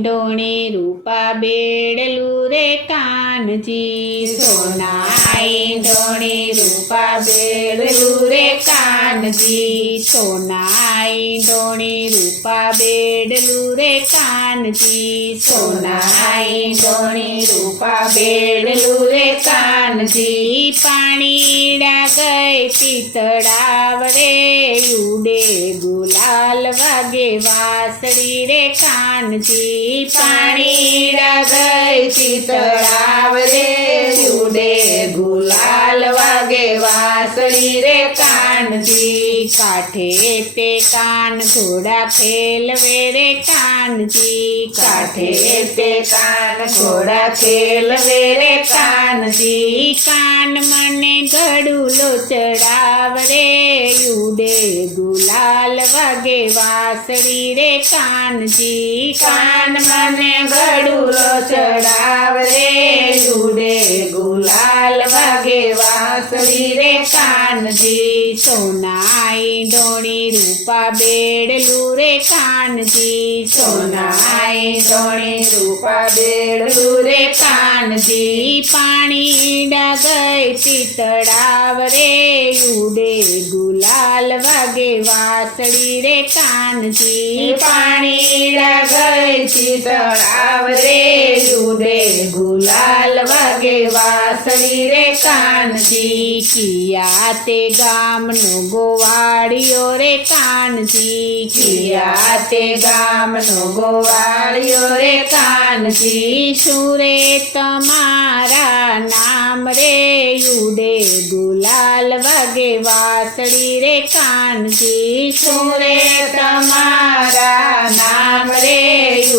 ઈંડોણી રૂપા બેડલું રે કાનજી, સોના ઈંડોણી રૂપા બેડલું રે કાનજી, સોના ઈંડોણી રૂપા બેડલું રે કાનજી, સોના ઈંડોણી રૂપા બેડલું રે કાનજી, પાણીડા ગઈ પિતળાવ રે ઉડે ગુલાલ વાગે વાસળી રે કાનજી, પાણીડા ગઈ પિતળાવ રે ઉડે ગુલાલ વાગે વાસળી રે કાનજી, કાંઠે તે કાન ઘોડા ખેલવે રે કાનજી, કાંઠે તે કાન ઘોડા ખેલવે રે કાનજી, કાન મને ગડુલો ચડાવ રે ઉડે ગુલાલ વાગે વાસળી રે કાનજી, કાન મને ગડુલો ચડાવ રે ઉડે ગુલાલ વાગે વાસળી રે કાનજી, સોના ઈંડોણી રૂપા બેડલું રે કાનજી, સોના ઈંડોણી રૂપા બેડલું રે કાનજી, પાણીડા ગઈ પિતળાવ રે ઉડે ગુલાલ વાગે વાસળી રે કાનજી, પાણીડા ગઈ પિતળાવ રે ઉડે ગુલાલ વાગે વાસળી રે કાનજી, કિયા તે ગામનો ગોવાળિયો રે કાનજી, કિયા તે ગામનો ગોવાળિયો રે કાનજી, શું રે તમારા નામ રે ઉડે ગુલાલ વાગે વાસળી રે કાનજી, શું રે તમારા નામ રે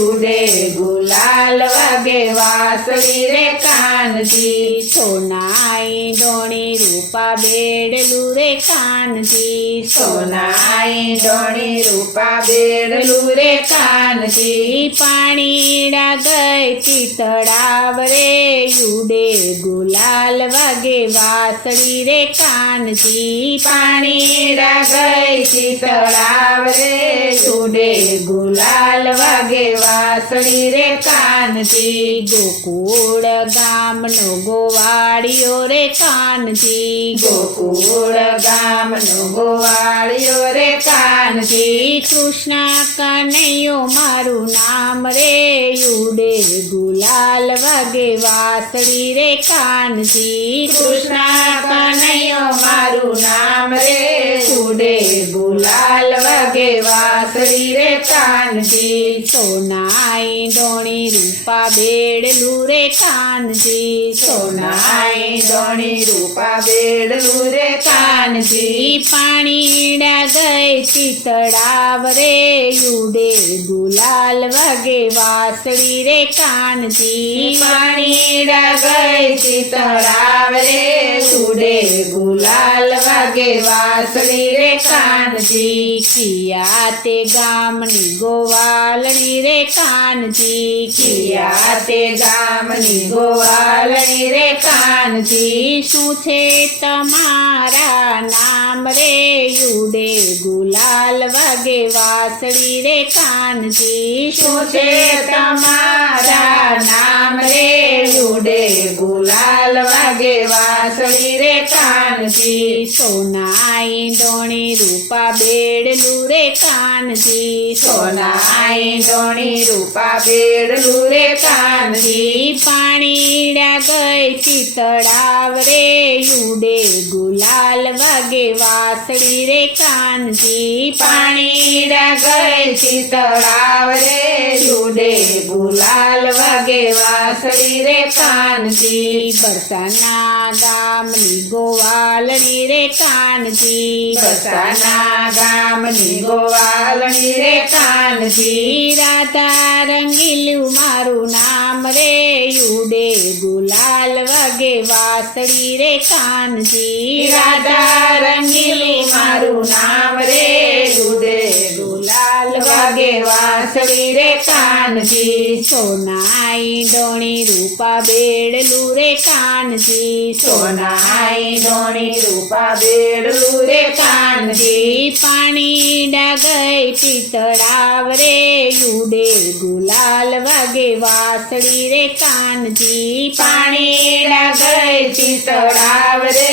ઉડે ગુલાલ વાગે વાસળી રે કાનજી, સોના ઈંડોણી રૂપા બેડલું રે કાનજી, સોના ઈંડોણી રૂપા બેડલું રે કાનજી, પાણીડા ગઈ પિતળાવ રે ઉડે ગુલાલ વાગે વાસળી રે કાનજી, પાણીડા ગઈ પિતળાવ રે ઉડે ગુલાલ વાગે વાસળી રે કાનજી, ગોકુળ ગામનો ગોવાળિયો રે કાનજી, ગોકુળ ગામનો ગોવાળિયો રે કાનજી, કૃષ્ણ કનૈયો મારું નામ રે ઉડે ગુલાલ વાગે વાસળી રે કાનજી, કૃષ્ણ કનૈયો મારું નામ રે ઉડે ગુલાલ વાગે વાસળી રે કાનજી, સોના ઈંડોણી રૂપા બેડલું રે કાનજી, સોના ઈંડોણી રૂપા બેડલું રે કાનજી, પાણીડા ગઈ પિતળાવ રે ઉડે ગુલાલ વાગે વાસળી રે કાનજી, પાણીડા ગઈ પિતળાવ રે ઉડે ગુલાલ વાગે વાસળી રે કાનજી, કિયા તે ગામની ગોવાલણી રે કાનજી, કિયા તે ગામની ગોવાલણી રે કાનજી, શું છે તમારા નામ રે ઉડે ગુલાલ વાગે વાસળી રે કાનજી, શું છે તમારા નામ રે ઉડે ગુલાલ વાગે વાસળી રે કાનજી, સોના ઈંડોણી રૂપા બેડલું રે કાનજી, સોના ઈંડોણી રૂપા બેડલું રે કાનજી, પાણીડા ગઈ પિતળાવ રે ઉડે ગુલાલ વાગે વાસળી રે કાનજી, પાણીડા ગઈ પિતળાવ રે ઉડે ગુલાલ વાગે વાસળી રે કાનજી, બરસાના ગામની ગોવાલણી રે કાનજી, બરસાના ગામની ગોવાલણી રે કાનજી, રાધા રંગીલું મારું નામ રે ઉડે ગુલાલ વાગે વાસળી રે કાનજી, રાધા રંગીલું મારું નામ રે ઉડે ગુલાલ વાગે વાંસળી રે કાનજી સોના ઈંડોણી રૂપા બેડલું રે કાનજી સોના ઈંડોણી રૂપા બેડલું રે કાનજી પાણી ડાગઈ પિતળાવ રે યુડે ગુલાલ વાગે વાસળી રે કાનજી પાણી ડાગઈ પિતળાવ રે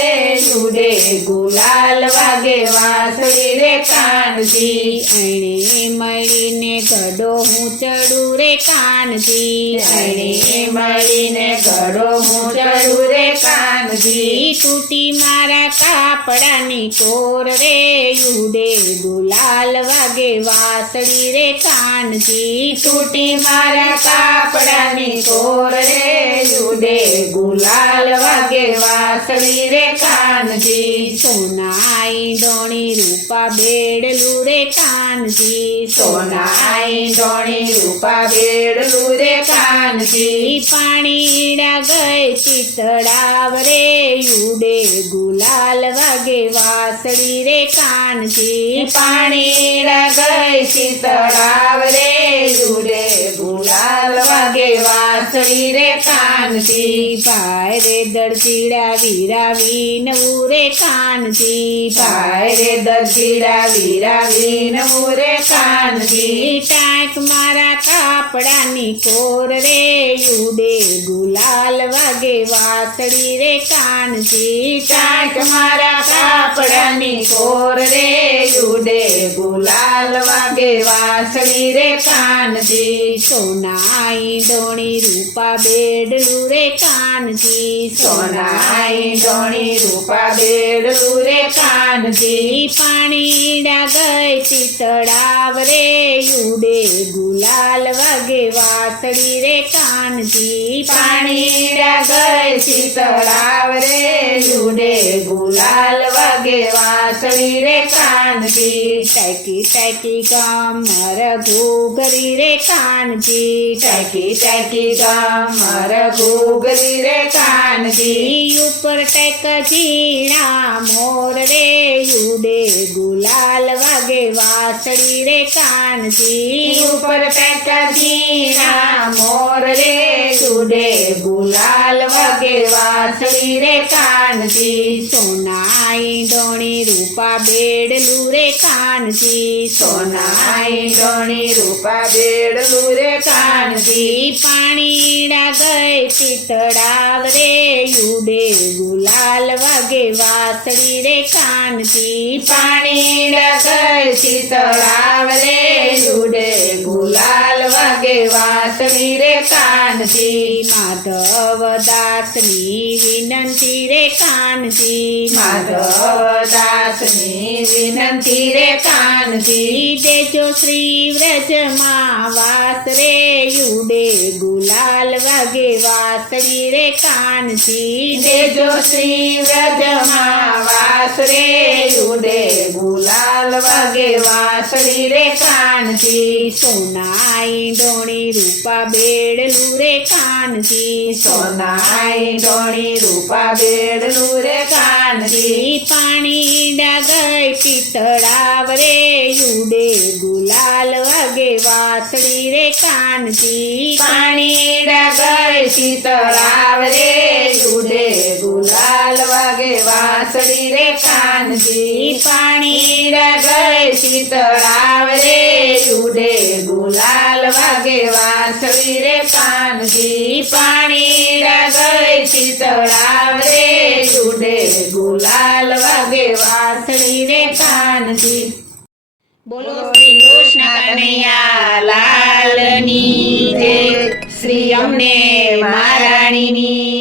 યુડે ગુલાલ વાગે વાંસળી રે કાનજી એણે મળીને ગડો હું ચડું રે કાનજી એણે મળીને ઘડો હું ચડું રે કાનજી તૂટી મારા કાપડાની કોર રે યુડે ગુલાલ વાગે વાસળી રે કાનજી તૂટી મારા કાપડાની કોર રે યુડે ગુલાલ વાગે વાંસળી રે કાનજી સોના ઈંડોણી રૂપા બેડલું રે કાનજી સોના ઈંડોણી રૂપા બેડલું રે કાનજી પાણી ડાગઈ પિતળાવ રે યુડે ગુલાલ વાગે વાસળી રે કાનજી પાણી ડાગઈ પિતળાવ રે યુડે ગુલાલ વાગે વાંસળી રે કાનજી ભાઈ રે દળચીડા વીરાવી નવું રે કાનજી ભાઈ રે દરજીડા વીરાવી નવું રે કાનજી ટાંક મારા કાપડાની કોર રે યુડે ગુલાલ વાગે વાસળી રે કાનજી ટાંક મારા કાપડાની કોર રે યુડે ગુલાલ વાગે વાંસળી રે કાનજી સોના ઈંડોણી રૂપા બેડલું રે કાનજી સોના ઈંડોણી રૂપા બેડલું રે કાનજી પાણી ડાગઈ પિતળાવ રે યુડે ગુલાલ વાગે વાસળી રે કાનજી પાણી ડાગઈ પિતળાવ રે યુડે ગુલાલ વાગે વાંસળી રે કાનજી ટાકી ટાકી ગામ મારા ઘોઘરી રે કાનજી ટાકી ટાકી ગામ મારા ઘોઘરી રે કાનજી ઉપર ટેક ઝીણા મોર રે યુડે ગુલાલ વાગે વાસળી રે કાનજી ઉપર ટેકજીના મોર રે યુડે ગુલાલ વાગે વાંસળી રે કાનજી સોના ઈંડોણી રૂપા બેડલું રે કાનજી સોના ઈંડોણી રૂપા બેડલું રે કાનજી પાણી ડાગઈ પિતળાવ રે યુડે ગુલાલ વાગે વાસળી રે કાનજી પાણી ડાગઈ પિતળાવ રે યુડે ગુલાલ વાગે વાંસળી રે કાનજી માધવ દાસની વિનંતી રે કાનજી માધવ દાસની વિનંતી રે કાનજી દેજો શ્રી વ્રજમાં વાસ રે યુડે ગુલાલ વાગે વાસળી રે કાનજી દેજો શ્રી વ્રજમાં વાસ રે યુડે ગુલાલ વાગે વાંસળી રે કાનજી સોના ઈંડોણી રૂપા બેડલું રે કાનજી સોના ઈંડોણી રૂપા બેડલું રે કાનજી પાણી ડાગઈ પિતળાવ રે યુડે ગુલાલ વાગે વાસળી રે કાનજી પાણી ડાગઈ પિતળાવ રે યુડે ગુલાલ વાગે વાંસળી રે કાનજી પાણી ડાગઈ પિતળાવ રે યુડે ગુલાલ વાગે વાંસળી રે કાનજી પાણી ડાગઈ પિતળાવ રે યુડે ગુલાલ વાગે વાંસળી રે કાનજી બોલો શ્રી કૃષ્ણ કનૈયા લાલની જય શ્રી અમને મહારાણીની